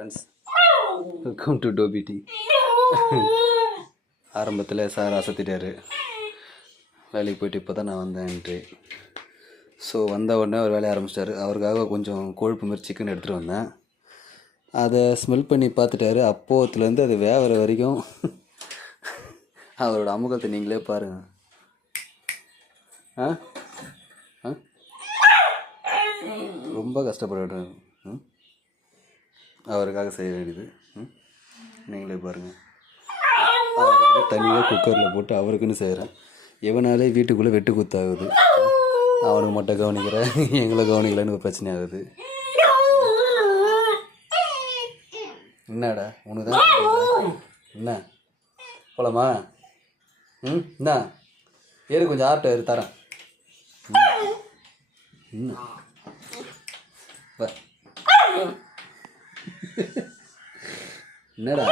Friends, welcome to டோபிடி. ஆரம்பத்தில் sir அசத்திட்டார். வேலைக்கு போயிட்டு இப்போ தான் நான் வந்தேன்ட்டு. ஸோ வந்த உடனே அவர் வேலையை ஆரம்பிச்சிட்டாரு. அவருக்காக கொஞ்சம் கொழுப்பு மாரி சிக்கன் எடுத்துகிட்டு வந்தேன். அதை ஸ்மெல் பண்ணி பார்த்துட்டாரு. அப்போத்துலேருந்து அது வேகிற வரைக்கும் அவரோட அமுகத்தை நீங்களே பாருங்கள். ரொம்ப கஷ்டப்படுறேன். அவருக்காக செய்ய வேண்டியது நீங்களே பாருங்கள். அவருக்கு தனியாக குக்கரில் போட்டு அவருக்குன்னு செய்கிறேன். இவனாலே வீட்டுக்குள்ளே வெட்டு குத்தாகுது. அவனுக்கு மட்டும் கவனிக்கிறேன், எங்களை கவனிக்கலன்னு ஒரு பிரச்சனை ஆகுது. என்னடா உனக்கு தான் என்ன போலாமா? என்ன ஏறு, கொஞ்சம் ஆர்ட்ட ஏறு தரேன். என்னடா